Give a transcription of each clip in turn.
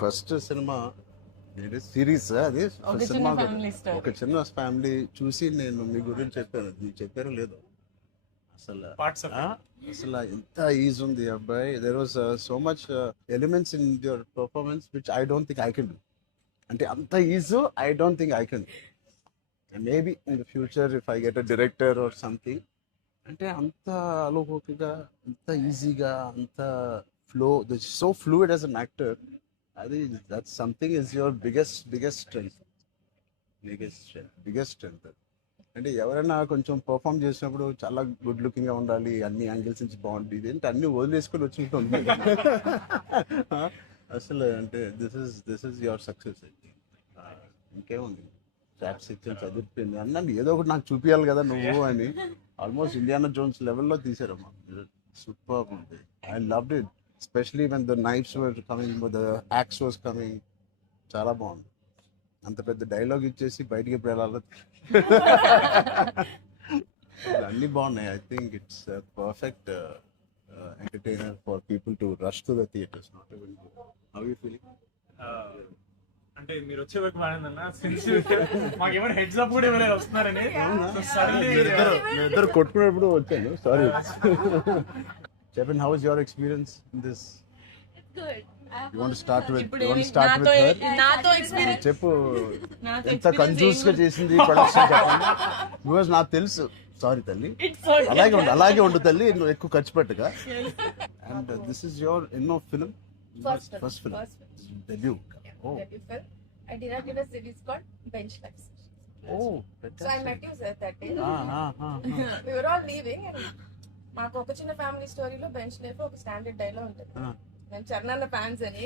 First cinema series అది cinema ఒక చిన్న ఫ్యామిలీ చూసి నేను మీ గురించి చెప్పాను, మీకు చెప్పారో లేదో అసలు అసలు ఎంత ఈజ్ ఉంది అబ్బాయి. There was so much elements in your performance which I don't think I can do. అంటే అంత ease I don't think I can. Maybe in the future if I get a director or something, అంటే అంత అలోకిగా, అంత ఈజీగా, అంత flow, so fluid as an actor. అది that something is your biggest strength. Biggest strength. అంటే ఎవరైనా కొంచెం పర్ఫామ్ చేసినప్పుడు చాలా గుడ్ లుకింగ్ గా ఉండాలి, అన్ని యాంగిల్స్ నుంచి బాగుంటుంది, అంటే అన్ని వదిలేసుకొని వచ్చినట్టుంది. అసలు అంటే దిస్ ఇస్ యువర్ సక్సెస్. ఇంకేముంది, చాప్స్ ఇచ్చాను, చదివిపోయింది అన్నాను, ఏదో ఒకటి నాకు చూపించాలి కదా నువ్వు అని. ఆల్మోస్ట్ ఇండియానా జోన్స్ లెవెల్లో తీసారమ్మా. సూపర్ ఉంది. I loved it, especially when the knives were coming, the axe was coming. చాలా బాగుంది. అంత పెద్ద డైలాగ్ ఇచ్చేసి బయటికి ఎప్పుడు వెళ్ళాలి. అన్ని బాగున్నాయి. I think it's perfect entertainer for people to rush to the theatres. Not even how you feeling? అంటే మీరు వచ్చే వరకు బాగుందన్న, సిన్స్ మాకేమైనా హెడ్స్ అప్ కూడా ఇవ్వలేదు వస్తున్నారని. ఇద్దరు కొట్టుకున్నప్పుడు వచ్చాను, సారీ. చెప్పండి, how is your experience in this? You want to start with her? నాతో ఎక్స్పీరియన్స్ చెప్పు, ఎంత కన్ఫ్యూజ్ గా చేసింది ప్రొడక్షన్ చెప్పండి. బికాజ్ నాకు తెలుసు. సారీ తల్లి, అలాగే ఉండు తల్లి, నువ్వు ఎక్కువ ఖర్చు పెట్టగా. అండ్ దిస్ ఇస్ యువర్ ఎన్నో film? First film, debut. Debut film. I directed a series called Bench Lives. Oh, So I met you sir that day. We were all leaving and మాకు ఒక చిన్న ఫ్యామిలీ స్టోరీలో bench life ఒక standard dialogue ఉంటుంది. నేను Charan fans అని.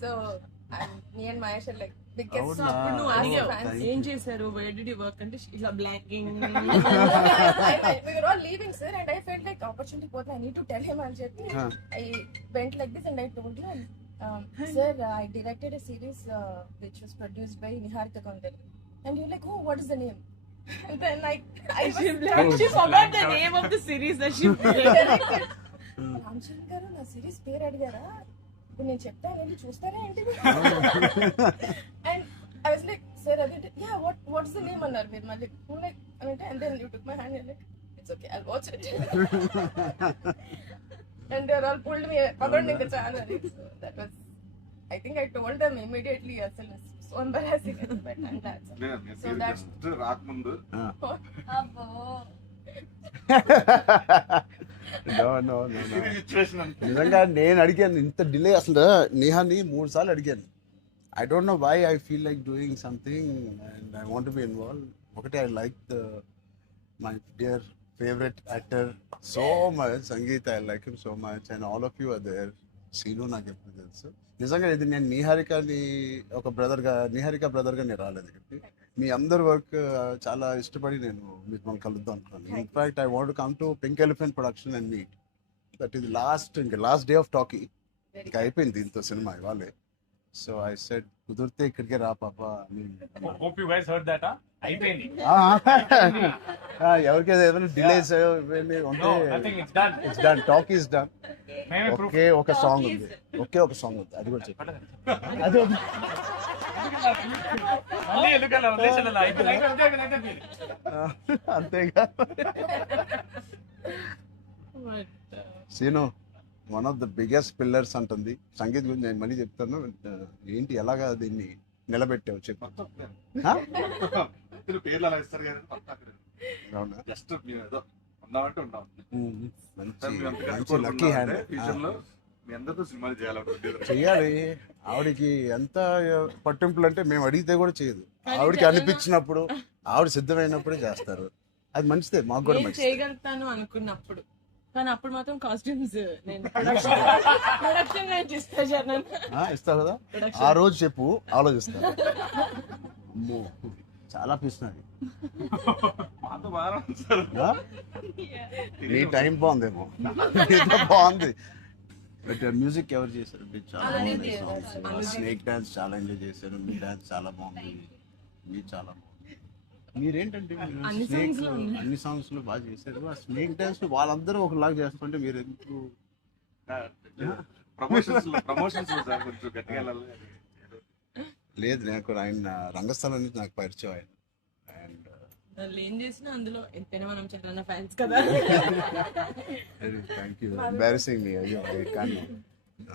So me and Mahesh like biggest. అప్పుడు నువ్వు అడిగావు ఏం చేశారు, వేర్ డిడ్ యు వర్క్ అంటే ఇలా blocking. We were all leaving sir and I felt like opportunity పోతే I need to tell him అని చెప్పి I went like this and I told you, sir, I directed a series which was produced by Niharika Kondal. And you're like, oh, what is the name? And then she forgot the name of the series that she directed. Ramachandra గారు నా series పేరు అడిగారా, ఇప్పుడు నేను చెప్తాను వెళ్ళి చూస్తారా ఏంటి? And I was like, sir అది యా వాట్స్ ద నేమ్ అన్నారు మీరు మళ్ళీ. లైక్ అంటే and then you took my hand like it's okay I'll watch it. and they all pulled me పదండి ఇంకా చాలా. That was I think I told them immediately అసలు so embarrassing. But and that's రాకముందు అబ్బో No. నిజంగా నేను అడిగాను ఇంత డిలే. అసలు నేహాని 3 సార్లు అడిగాను. I don't know why I feel like doing something and I want be involve. ఒకటి I like my dear favourite actor so much, Sangeeth. I like him so much and all of you are there. Seenu నాకు ఎప్పుడు తెలుసు. నిజంగా ఇది నేను నిహారిక బ్రదర్గా నేను రాలేదు ఇక్కడికి. మీ అందరి వర్క్ చాలా ఇష్టపడి నేను మిమ్మల్ని కలుద్దాం అనుకున్నాను. In fact I want come to pink elephant production and meet. That is last day of talkie. ఇంకా అయిపోయింది దీంతో సినిమా ఇవాళే. సో ఐ సెడ్ కుదిరితే ఇక్కడికే రా పాప. Hope you guys heard that. అయిపోయింది. ఎవరికైనా ఏదైనా డిలేస్ ఉంటే it's done. Talk is done. ఒక సాంగ్ ఉంది, ఒక సాంగ్ ఉంది, అది కూడా చెప్పండి. అది అంతేగా. Scene one of the biggest pillars అంటుంది. సంగీత్ గురించి నేను మళ్ళీ చెప్తాను. ఏంటి ఎలాగా దీన్ని నిలబెట్టావు చెప్పు. పేర్లు అలా ఇస్తారు కదా, జస్ట్ ఉన్నామంటే ఉన్నాం. మంచి లక్కీ హ్యాండ్. మీ అందరితో సినిమాలు చెయ్యాలి. ఆవిడకి ఎంత పట్టింపులు అంటే మేము అడిగితే కూడా చేయదు. ఆవిడకి అనిపించినప్పుడు, ఆవిడ సిద్ధమైనప్పుడే చేస్తారు. అది మంచిదే, మాకు కూడా మంచిది. చేయగలుగుతాను అనుకున్నప్పుడు, కానీ అప్పుడు మాత్రం కాస్ట్యూమ్స్ నేను ప్రొడక్షన్ ఇస్తావు కదా. ఆ రోజు చెప్పు, ఆలోచిస్తా. అమ్మో చాలా పిస్తున్నది. నీ టైం బాగుందేమో, బాగుంది. బట్ మ్యూజిక్ ఎవరు చేశారు? చాలా బాగుంది సాంగ్స్. స్నేక్ డాన్స్ చాలా ఎంజాయ్ చేశారు. మీ డాన్స్ చాలా బాగుంది. మీ చాలా బాగుంది. మీరేంటంటే అన్ని సాంగ్స్ లో బాగా చేశారు. ఆ స్నేక్ డాన్స్ వాళ్ళందరూ ఒకలాగా చేస్తుంటే మీరు ఎందుకు ప్రమోషన్స్ సార్ కొంచెం గట్టిగా వెళ్ళాలి. లేదు నాకు ఆయన రంగస్థలం నుంచి నాకు పరిచయం ఆయన. అండ్ వాళ్ళు ఏం చేసినా అందులో ఎంతైనా మనం చరణ్ ఫ్యాన్స్ కదా. థ్యాంక్ యూ, ఎంబారసింగ్ మీ. అయ్యో కానీ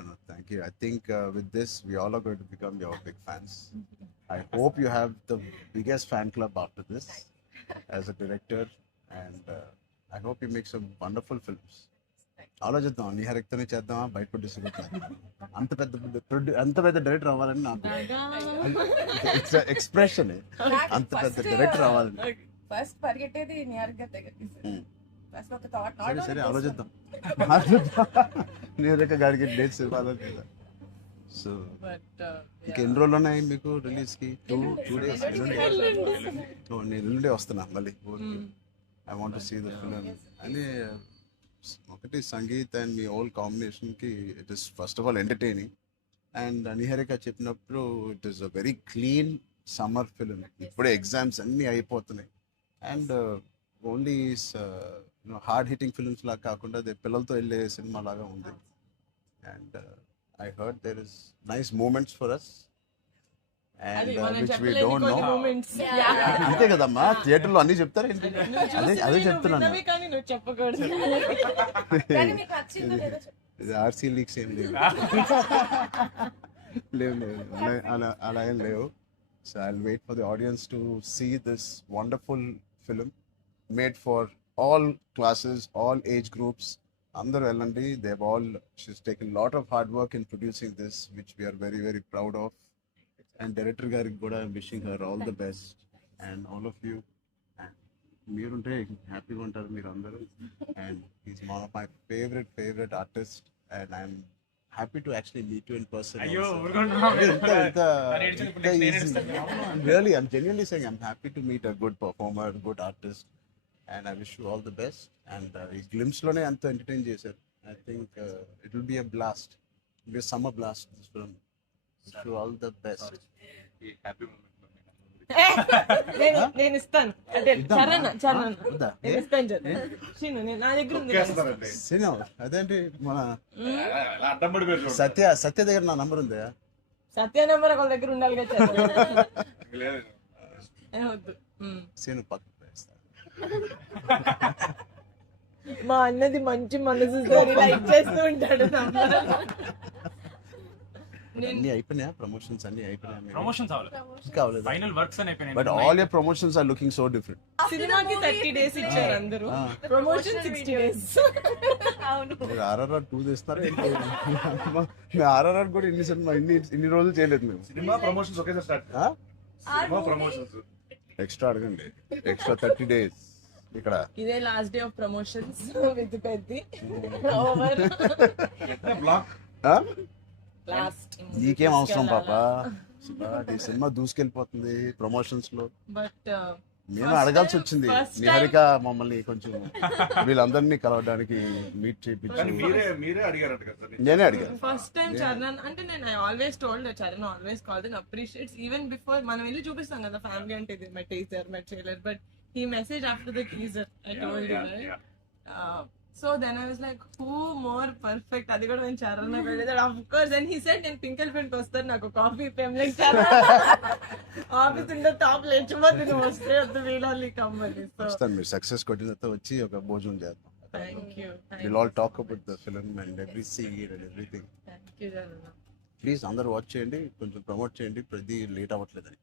no, thank you. I think with this we all are going to become your big fans. I hope you have the biggest fan club after this as a director, and I hope you make some wonderful films. ఆలోచిద్దాం, నిహారికతోనే చేద్దామా, బయట distribute అంత పెద్ద director అవ్వాలని నాకు expression. అంత పెద్ద director అవ్వాలని ఫస్ట్ పరిగెట్టేది నిహారిక దగ్గరికి. ఫస్ట్ ఒక థాట్ సరే సరే ఆలోచిద్దాం. నిహారిక గారికి డేట్స్ ఇవ్వాలని కదా. సో బట్ ఇంకెన్ని రోజులు ఉన్నాయి మీకు రిలీజ్ కి? Two days. నేను ఎల్లుండే వస్తున్నా మళ్ళీ. I want to see the film. అని ఒకటి Sangeeth and me whole combination కి it is first of all entertaining. And Niharika చెప్పినప్పుడు it is a very clean summer film. ఇప్పుడే ఎగ్జామ్స్ అన్నీ అయిపోతున్నాయి. And only hard hitting films లాగా కాకుండా అది పిల్లలతో వెళ్ళే సినిమా లాగా ఉంది. And I heard there is nice moments for us అది అండ్ మనం విచ్ వీ చెప్పలేని డోంట్ కొన్ని నో. మూమెంట్స్. అంతే కదమ్మా, థియేటర్లో అన్ని చెప్తారు ఏంటి? అదే చెప్తున్నాను. కానీ నువ్వు చెప్పకూడదు. కానీ మీకు నచ్చిందో లేదో చెప్పు. ఇది ఆర్సీ లీక్స్ ఏం లేవు. లేవు అలా ఏం లేవు. So I will wait for the audience to see this wonderful film made for all classes, all age groups. అందరూ వెళ్ళండి. They all she's taken lot of hard work in producing this, which we're very very proud of. And director గారికి కూడా wishing her all the best and all of you. మీరుంటే హ్యాపీగా ఉంటారు మీరు అందరూ. And is one of my favourite artist and I'm happy to actually meet you in person. అయ్యో Really, I'm genuinely saying I'm happy to meet a good performer, good artist, and I wish you all the best. And ఈ glimpse లోనే అంత entertain చేశారు. I think it will be a blast. It will be a summer blast, this film. Wish you all the best. ఈ happy moment నేను ఇస్తాను. అంటే చరణ్ వద్దా? నేను ఇస్తాను చరణ్. శ్రీను, నా దగ్గర ఉంది. సినిమా అదేంటి మన అడ్డం పడిపోయారు. సత్య దగ్గర నా నంబర్ ఉందా? సత్య నెంబర్ ఒకళ్ళ దగ్గర ఉండాలి కదా చరణ్. లేదు వద్దు. సీను పక్కన వేస్తా. మా అన్నది మంచి మనసు సార్, లైక్ చేస్తూ ఉంటాడు. అన్ని అయిపోయినాయా? ప్రమోషన్స్ అన్ని అయిపోయినాయా? ప్రమోషన్స్ అవ్వాలి, కావలేదు. ఫైనల్ వర్క్స్ అని అయిపోయినాయి. But all your promotions are looking so different. సినిమాకి 30 days ఇచ్చారు అందరూ, ప్రమోషన్ 60 days. అవును. మీరు RRR 2 చేస్తారా ఏంటి? మేము RRR కూడా ఇన్ని రోజులు చేయలేదు మేము. సినిమా ప్రమోషన్స్ ఒకేసారి స్టార్ట్. సినిమా ప్రమోషన్స్ ఎక్స్ట్రా అడగండి, ఎక్స్ట్రా 30 days ఇక్కడ. ఇదే last day of promotions with Peddi over block. Last. నీకేం అవసరం పాప, ఈ సినిమా దూసుకెళ్ళిపోతుంది ప్రమోషన్స్ లో. బట్ నేను అడగాల్సి వచ్చింది. నిహారిక మమ్మల్ని కొంచెం వీళ్ళందరినీ కలవడానికి మీట్ కానీ చేయించి మీరే అడిగారంట కదా సార్. నేనే అడిగాను. ఫస్ట్ టైం చరణ్ అంటే నేను I always told Charan always called and appreciates even before మనం వెళ్ళి చూపిస్తాం కదా ఫ్యామిలీ అంటే ఇది my teaser my trailer, but he messaged after the teaser. I told you, right? So then I was like, who more perfect? అది కూడా నేను చరణ్ వెళ్ళేది. Of course, and he said నేను పింకల్ పెయింట్ వస్తాను, నాకు కాఫీ ఫేమ్లీ చరణ్ ఆఫీస్ ఉండే టాప్ లేచిపోతే నువ్వు వస్తే వద్దు వీళ్ళని కమ్మని. సో వస్తాను, మీరు సక్సెస్ కొట్టిన తర్వాత వచ్చి ఒక భోజనం చేద్దాం. Thank you. We'll all talk about the film and every scene and everything. Thank you Charan. Please అందరూ వాచ్ చేయండి, కొంచెం ప్రమోట్ చేయండి. ప్రతి లేట్ అవ్వట్లేదని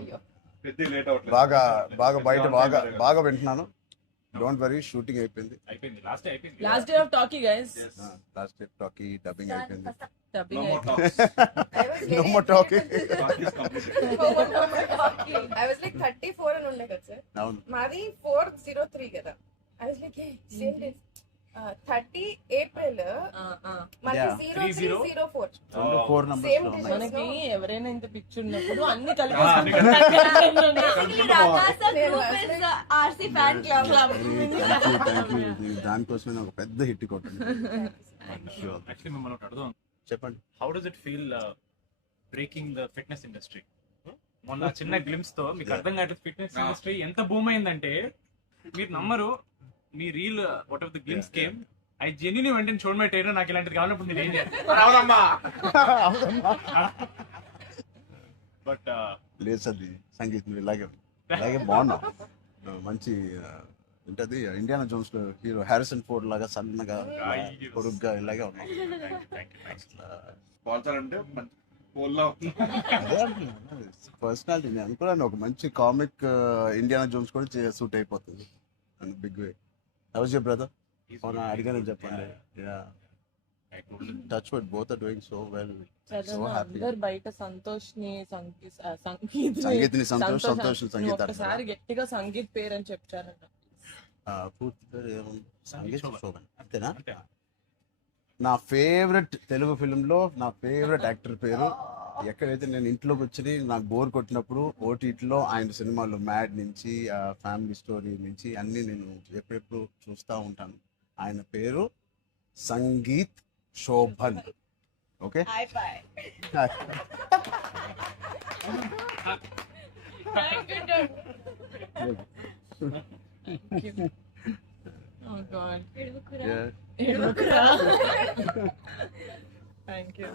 అయ్యో పెద్ద లేట్ అవ్వట్లేదు. బాగా బయట బాగా వింటున్నాను. డోంట్ వరీ, షూటింగ్ అయిపోయింది. అయిపోయింది, లాస్ట్ డే అయిపోయింది. Last day of talkie guys. Last day talkie dubbing అయిపోయింది. డబ్బింగ్ No more అయిపోయింది. talks. I was No very more talking. Talk is completed. I was like 34 అని ఉండే కదా సార్. అవును. మాది 403 కదా. I was like same day 30 April మనకి Yeah. 0304 4 numbers Same లో day. ఉన్నాయి. మనకి ఎవరైనా ఇంత పిక్చర్ ఉన్నప్పుడు అన్ని అన్ని Thank you. దానికోసమే నాకు పెద్ద హిట్ కొట్టండి. యాక్చువల్లీ మిమ్మల్ని ఒకటి అడుగుదాం. చెప్పండి. How does it feel breaking the fitness industry? మొన్న చిన్న గ్లిమ్స్ తో మీకు అర్థం కావట్లేదు ఫిట్నెస్ ఇండస్ట్రీ ఎంత బూమ్ అయిందంటే మీరు నమ్మరు. మీ reel what of the glimpse came I genuinely వెంటనే చూడమే ట్రైలర్ నాకు ఇలాంటిది కావాలన్నప్పుడు నేను ఏం చేయాలి బట్ లేదు సది సంగీత్ నువ్వు ఇలాగే బాగున్నావు మంచి ఏంటది ఇండియానా జోన్స్ లో హీరో హ్యారిసన్ ఫోర్డ్ లాగా సన్నగా పొడుగ్గా ఇలాగే ఉన్నావు. స్పాన్సర్ అంటే మంచి పోల్లో అదే పర్సనాలిటీ నేను అనుకున్నాను ఒక మంచి కామిక్ ఇండియానా జోన్స్ కూడా సూట్ అయిపోతుంది big way. How's your brother? అవునా అడిగానని చెప్పండి. Touch wood both are doing so well. So happy. అందరు బయట సంతోష్ ని సంగీత్ని సంతోష్ సంగీత ఒకసారి గట్టిగా సంగీత్ పేరు అని చెప్తారంట. పూర్తి పేరు ఏముంది? సంగీత్ శోభన్ అంతేనా? నా ఫేవరెట్ తెలుగు ఫిల్మ్లో నా ఫేవరెట్ యాక్టర్ పేరు. ఎక్కడైతే నేను ఇంట్లోకి వచ్చి నాకు బోర్ కొట్టినప్పుడు ఓటీటీలో ఆయన సినిమాలు మ్యాడ్ నుంచి ఫ్యామిలీ స్టోరీ నుంచి అన్నీ నేను ఎప్పుడెప్పుడు చూస్తూ ఉంటాను. ఆయన పేరు Sangeet Shobhan. Okay Oh God. Yeah. Thank you.